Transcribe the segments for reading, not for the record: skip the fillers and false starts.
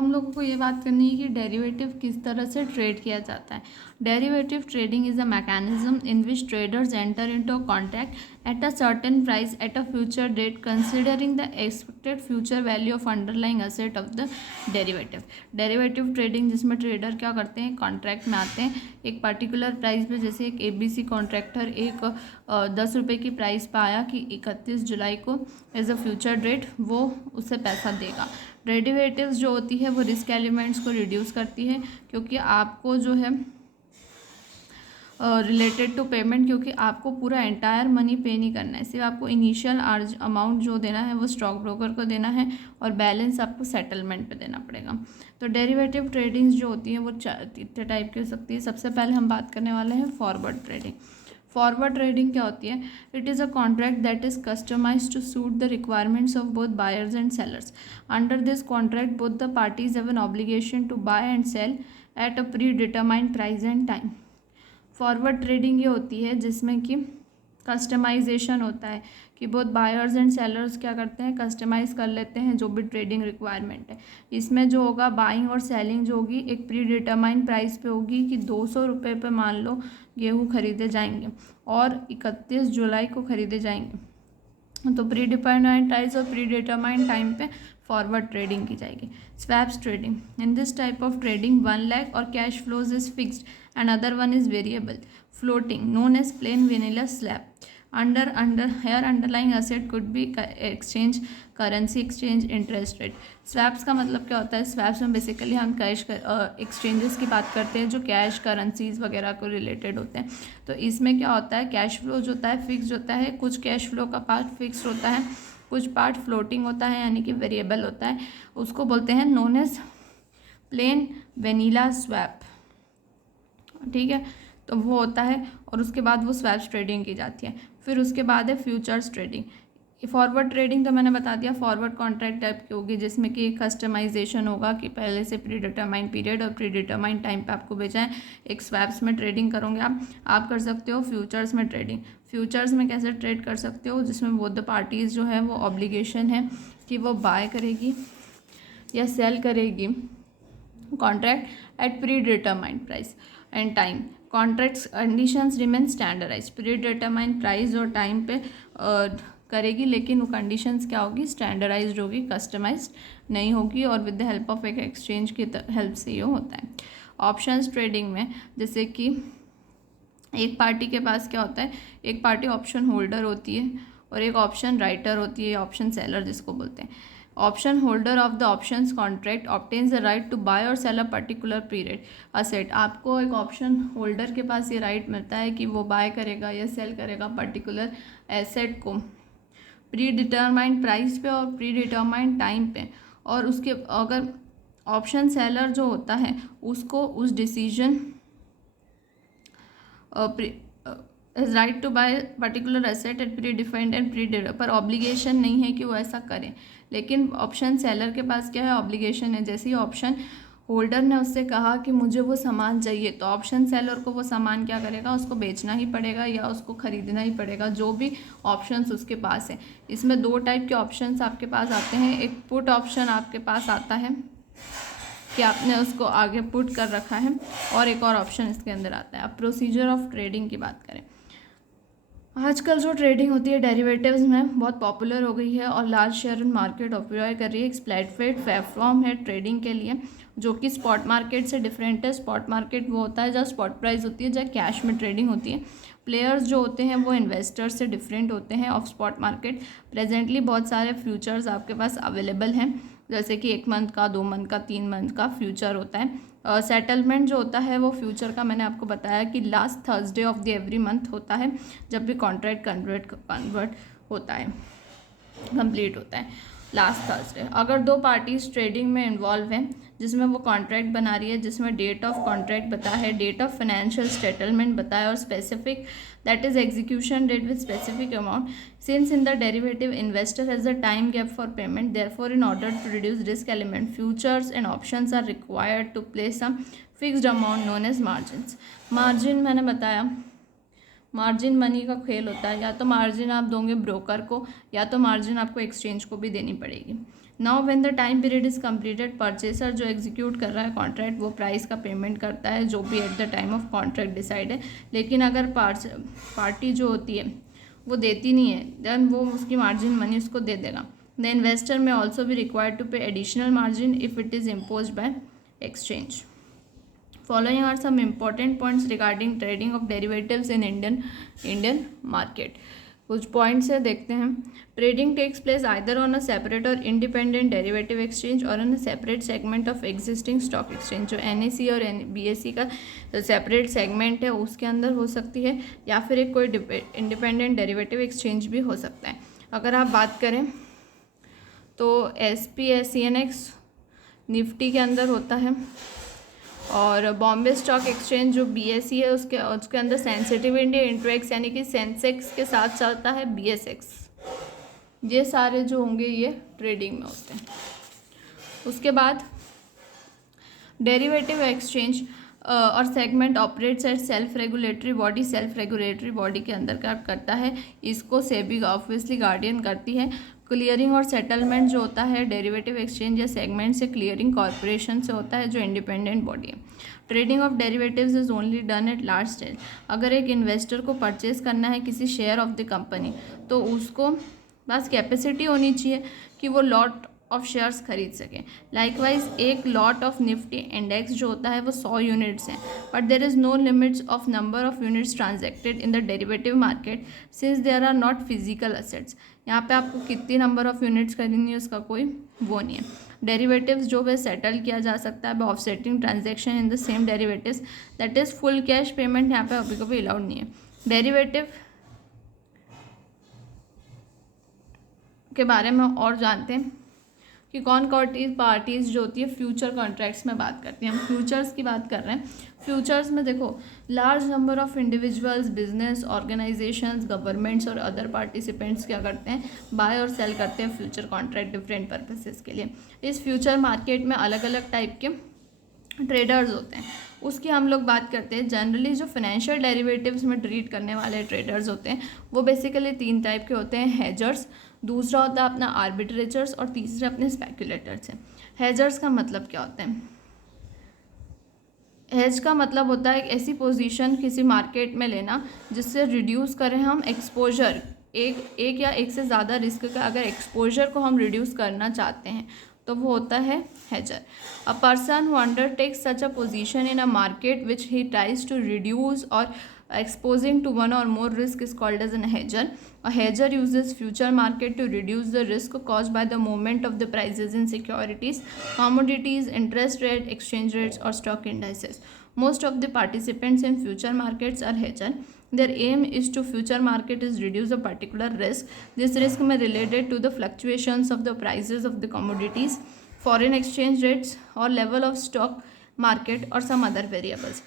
हम लोगों को ये बात करनी है कि डेरिवेटिव किस तरह से ट्रेड किया जाता है। Derivative trading is a mechanism in which traders enter into a contract at a certain price at a future date considering the expected future value of underlying asset of the derivative. Derivative trading जिसमें trader क्या करते हैं, contract में आते हैं एक particular price पे, जैसे एक ABC कॉन्ट्रैक्टर एक 10 रुपये की प्राइस पे आया कि 31 जुलाई को एज अ फ्यूचर डेट वो उससे पैसा देगा। डेरिवेटिव्स जो होती है वो रिस्क एलिमेंट्स को रिड्यूस करती है, क्योंकि आपको जो है रिलेटेड टू पेमेंट, क्योंकि आपको पूरा एंटायर मनी पे नहीं करना है, सिर्फ आपको इनिशियल अमाउंट जो देना है वो स्टॉक ब्रोकर को देना है और बैलेंस आपको सेटलमेंट पे देना पड़ेगा। तो डेरिवेटिव ट्रेडिंग्स जो होती है वो इतने टाइप की हो सकती है। सबसे पहले हम बात करने वाले हैं फॉरवर्ड ट्रेडिंग। फॉरवर्ड ट्रेडिंग क्या होती है? It is a contract that is customized to suit the requirements of both buyers and sellers. Under this contract both the parties have an obligation to buy and sell at a pre determined price and time. Forward trading ये होती है जिसमें कि customization होता है कि बहुत buyers and sellers क्या करते हैं, कस्टमाइज़ कर लेते हैं जो भी ट्रेडिंग रिक्वायरमेंट है। इसमें जो होगा बाइंग और सेलिंग जो होगी एक प्री डिटरमाइंड प्राइस पे होगी कि 200 रुपये पे मान लो गेहूँ खरीदे जाएंगे और 31 जुलाई को खरीदे जाएंगे, तो प्री डिटरमाइंड प्राइस और प्री डिटरमाइंड टाइम पे फॉरवर्ड ट्रेडिंग की जाएगी। Swaps trading, in this type of trading 1 lakh और cash flows is fixed and other one is variable floating known as plain vanilla slab here underlying asset could be exchange currency exchange interest rate। Swaps का मतलब क्या होता है? Swaps में basically हम cash exchanges की बात करते हैं जो कैश करेंसीज वगैरह को रिलेटेड होते हैं। तो इसमें क्या होता है, कैश फ्लो जो होता है फिक्स होता है, कुछ कैश फ्लो का पार्ट फिक्स होता है, कुछ पार्ट फ्लोटिंग होता है यानी कि वेरिएबल होता है, उसको बोलते हैं known as plain vanilla swap. ठीक है, तो वो होता है और उसके बाद वो स्वैप्स ट्रेडिंग की जाती है। फिर उसके बाद है फ्यूचर्स ट्रेडिंग। फॉरवर्ड ट्रेडिंग तो मैंने बता दिया, फॉरवर्ड कॉन्ट्रैक्ट टाइप की होगी जिसमें कि कस्टमाइजेशन होगा कि पहले से प्री डिटरमाइंड पीरियड और प्री डिटरमाइंड टाइम पे आपको भेजा है। एक स्वैप्स में ट्रेडिंग करोगे आप कर सकते हो फ्यूचर्स में ट्रेडिंग। फ्यूचर्स में कैसे ट्रेड कर सकते हो? जिसमें बोथ द पार्टीज़ जो है वो ऑब्लिगेशन है कि वो बाय करेगी या सेल करेगी contract at pre determined price and time. Contracts conditions remain standardize, pre determined price और टाइम पे करेगी, लेकिन वो कंडीशंस क्या होगी, स्टैंडर्डाइज्ड होगी, कस्टमाइज्ड नहीं होगी और विद द हेल्प ऑफ एक एक्सचेंज की हेल्प से ये होता है। ऑप्शंस ट्रेडिंग में जैसे कि एक पार्टी के पास क्या होता है, एक पार्टी ऑप्शन होल्डर होती है और एक ऑप्शन राइटर होती है, ऑप्शन सेलर जिसको बोलते हैं। Option holder of the options contract obtains the right to buy or sell a particular period asset. आपको एक ऑप्शन होल्डर के पास ये राइट मिलता है कि वो बाय करेगा या सेल करेगा पर्टिकुलर एसेट को प्री डिटरमाइंड प्राइस पे और प्री डिटरमाइंड टाइम पे। और उसके अगर ऑप्शन सेलर जो होता है उसको उस decision right to buy particular asset at predefined and pre पर ऑब्लिगेशन नहीं है कि वो ऐसा करें, लेकिन ऑप्शन सेलर के पास क्या है, ऑब्लिगेशन है। जैसे ही ऑप्शन होल्डर ने उससे कहा कि मुझे वो सामान चाहिए, तो ऑप्शन सेलर को वो सामान क्या करेगा, उसको बेचना ही पड़ेगा या उसको खरीदना ही पड़ेगा, जो भी ऑप्शंस उसके पास है। इसमें 2 टाइप के ऑप्शंस आपके पास आते हैं। एक पुट ऑप्शन आपके पास आता है कि आपने उसको आगे पुट कर रखा है, और एक और ऑप्शन इसके अंदर आता है। अब प्रोसीजर ऑफ ट्रेडिंग की बात करें, आजकल जो ट्रेडिंग होती है डेरिवेटिव्स में बहुत पॉपुलर हो गई है और लार्ज शेयर मार्केट ऑक्यूपाई कर रही है। एक प्लेटफॉर्म है ट्रेडिंग के लिए जो कि स्पॉट मार्केट से डिफरेंट है। स्पॉट मार्केट वो होता है जहाँ स्पॉट प्राइस होती है, जहाँ कैश में ट्रेडिंग होती है। प्लेयर्स जो होते हैं वो इन्वेस्टर्स से डिफरेंट होते हैं ऑफ स्पॉट मार्केट। प्रेजेंटली बहुत सारे फ्यूचर्स आपके पास अवेलेबल हैं, जैसे कि 1 मंथ का, 2 मंथ का, 3 मंथ का फ्यूचर होता है। सेटलमेंट जो होता है वो फ्यूचर का मैंने आपको बताया कि last Thursday of the every month होता है, जब भी कॉन्ट्रैक्ट कन्वर्ट होता है, कंप्लीट होता है लास्ट थर्सडे। अगर 2 पार्टीज ट्रेडिंग में इन्वॉल्व हैं जिसमें वो कॉन्ट्रैक्ट बना रही है, जिसमें डेट ऑफ कॉन्ट्रैक्ट बताया है, डेट ऑफ फाइनेंशियल सेटलमेंट बताया और specific that is execution date with specific amount, since in the derivative investor has a time gap for payment, therefore in order to reduce risk element futures and options are required to place some fixed amount known as margins। Margin मैंने बताया, margin money का खेल होता है, या तो margin आप दोगे ब्रोकर को या तो मार्जिन आपको एक्सचेंज को भी देनी पड़ेगी। Now when the time period is completed, purchaser जो एग्जीक्यूट कर रहा है कॉन्ट्रैक्ट वो प्राइस का पेमेंट करता है जो भी at the time of contract decide है। लेकिन अगर पार्टी जो होती है वो देती नहीं है, देन वो उसकी मार्जिन मनी उसको दे देगा। द इन्वेस्टर में ऑल्सो भी रिक्वायर्ड टू पे additional margin if it is impose by exchange. Following are some important points regarding trading of derivatives in Indian market. कुछ पॉइंट्स है, देखते हैं। Trading takes place either on a separate और independent derivative exchange और on a separate segment of existing stock exchange. जो NSE और BSE का separate segment है उसके अंदर हो सकती है, या फिर एक कोई इंडिपेंडेंट डेरिवेटिव एक्सचेंज भी हो सकता है। अगर आप बात करें तो SPSCNX निफ्टी के अंदर होता है, और बॉम्बे स्टॉक एक्सचेंज जो BSE है उसके अंदर सेंसिटिव इंडिया इंट्रेक्स यानी कि सेंसेक्स के साथ चलता है BSX। ये सारे जो होंगे ये ट्रेडिंग में होते हैं। उसके बाद डेरिवेटिव एक्सचेंज और segment operates at self regulatory body. Self regulatory body के अंदर क्या करता है, इसको सेबी ऑब्वियसली गार्डियन करती है। क्लियरिंग और सेटलमेंट जो होता है डेरिवेटिव एक्सचेंज या सेगमेंट से क्लियरिंग कॉरपोरेशन से होता है जो इंडिपेंडेंट बॉडी है। Trading of derivatives is only done at large stage. अगर एक इन्वेस्टर को परचेज करना है किसी शेयर ऑफ द कंपनी तो उसको बस कैपेसिटी होनी चाहिए कि वो लॉट ऑफ शेयर्स खरीद सकें। लाइकवाइज एक लॉट ऑफ निफ्टी इंडेक्स जो होता है वो 100 यूनिट्स हैं, but there is no limits of number of units transacted in the derivative market since there are not physical assets. यहाँ पे आपको कितनी नंबर ऑफ यूनिट्स खरीदनी है उसका कोई वो नहीं है। डेरिवेटिव्स जो वे सेटल किया जा सकता है by offsetting transaction in the same derivatives, that is full cash payment यहाँ पे अभी कभी अलाउड नहीं है। डेरिवेटिव के बारे में और जानते हैं कि कौन पार्टीज जो होती है फ्यूचर कॉन्ट्रैक्ट्स में बात करती हैं। हम फ्यूचर्स की बात कर रहे हैं। फ्यूचर्स में देखो large number of individuals, business organisations, governments और अदर पार्टिसिपेंट्स क्या करते हैं, बाय और सेल करते हैं फ्यूचर कॉन्ट्रैक्ट डिफरेंट पर्पसेस के लिए। इस फ्यूचर मार्केट में अलग अलग टाइप के ट्रेडर्स होते हैं, उसकी हम लोग बात करते हैं। जनरली जो फाइनेंशियल डेरिवेटिव्स में ट्रीट करने वाले ट्रेडर्स होते हैं वो बेसिकली 3 टाइप के होते हैं। हेजर्स, दूसरा होता है अपना आर्बिट्रेचर्स और तीसरे अपने स्पेक्यूलेटर्स हैं। हेजर्स का मतलब क्या होता है, हेज का मतलब होता है एक ऐसी पोजीशन किसी मार्केट में लेना जिससे रिड्यूस करें हम एक्सपोजर, एक या एक से ज़्यादा रिस्क का अगर एक्सपोजर को हम रिड्यूस करना चाहते हैं तो वो होता है hedger. A person who undertakes such a position in a market which he tries to reduce और exposing to one or more risk is called as a hedger. A hedger uses future market to reduce the risk caused by the movement of the prices in securities, commodities, interest rate, exchange rates or stock indices. Most of the participants in future markets are hedger. Their aim is to future market is reduce a particular risk. This risk may related to the fluctuations of the prices of the commodities, foreign exchange rates or level of stock market or some other variables.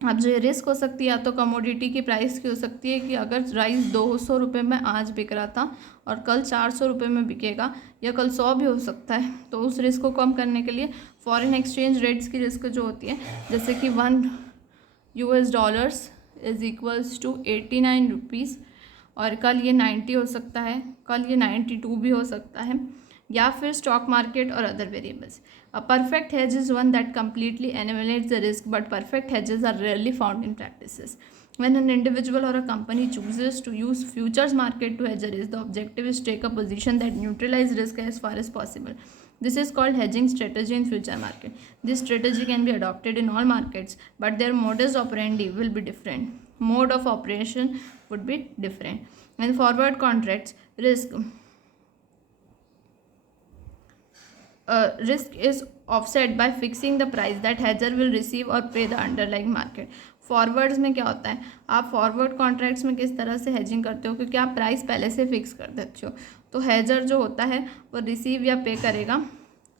अब जो risk हो सकती है या तो commodity की price की हो सकती है कि अगर राइस 200 रुपये में आज बिक रहा था और कल 400 रुपये में बिकेगा या कल 100 भी हो सकता है, तो उस रिस्क को कम करने के लिए फॉरेन एक्सचेंज रेट्स की रिस्क जो होती है जैसे कि $1 इज इक्वल्स टू 89 रुपीज़ और कल ये 90 हो सकता है, कल ये 92 भी हो सकता है, या फिर स्टॉक मार्केट और other variables. A perfect hedge is one that completely eliminates the risk, but perfect hedges are rarely found in practices. When an individual or a company chooses to use futures market to hedge a risk, the objective is to take a position that neutralizes risk as far as possible. This is called hedging strategy in future market. This strategy can be adopted in all markets, but their modus operandi will be different. Mode of operation would be different. In forward contracts, risk is offset by fixing the price that hedger will receive or pay the underlying market. Forwards में क्या होता है, आप forward contracts में किस तरह से hedging करते हो क्योंकि आप प्राइस पहले से फिक्स कर देते हो, तो हेजर जो होता है वो रिसीव या पे करेगा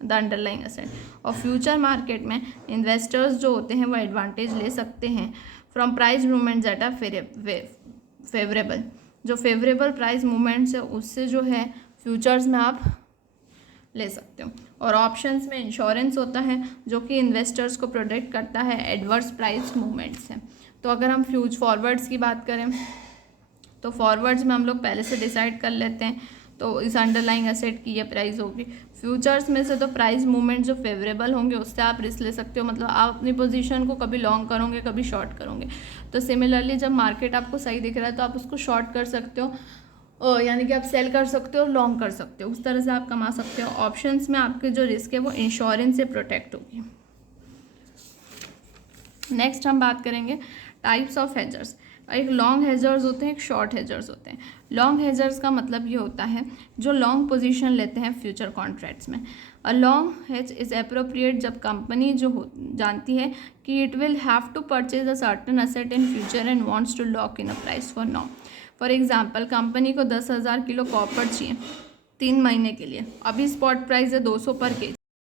द अंडरलाइंग असेट। और फ्यूचर मार्केट में इन्वेस्टर्स जो होते हैं वो एडवांटेज ले सकते हैं from price movements that are favourable. जो फेवरेबल प्राइस मूवमेंट्स है उससे जो है फ्यूचर्स में आप ले सकते हो। और ऑप्शंस में इंश्योरेंस होता है जो कि इन्वेस्टर्स को प्रोटेक्ट करता है एडवर्स प्राइस मूवमेंट से। तो अगर हम फॉरवर्ड्स की बात करें तो फॉरवर्ड्स में हम लोग पहले से डिसाइड कर लेते हैं, तो इस अंडरलाइंग एसेट की ये प्राइस होगी। फ्यूचर्स में से तो प्राइस मूवमेंट जो फेवरेबल होंगे उससे आप रिस्क ले सकते हो, मतलब आप अपनी पोजीशन को कभी लॉन्ग करोगे कभी शॉर्ट करोगे। तो सिमिलरली जब मार्केट आपको सही दिख रहा है तो आप उसको शॉर्ट कर सकते हो, यानी कि आप सेल कर सकते हो, लॉन्ग कर सकते हो, उस तरह से आप कमा सकते हो। ऑप्शंस में आपके जो रिस्क है वो इंश्योरेंस से प्रोटेक्ट होगी। नेक्स्ट हम बात करेंगे टाइप्स ऑफ हेजर्स। एक लॉन्ग हेजर्स होते हैं, एक शॉर्ट हेजर्स होते हैं। लॉन्ग हेजर्स का मतलब ये होता है जो लॉन्ग पोजीशन लेते हैं फ्यूचर कॉन्ट्रैक्ट्स में। A long hedge is appropriate जब कंपनी जो जानती है कि it will have to purchase a certain asset in future and wants to lock in a price for now. For example company को 10,000 kilo copper चाहिए 3 महीने के लिए, अभी स्पॉट प्राइस है 200 पर kg,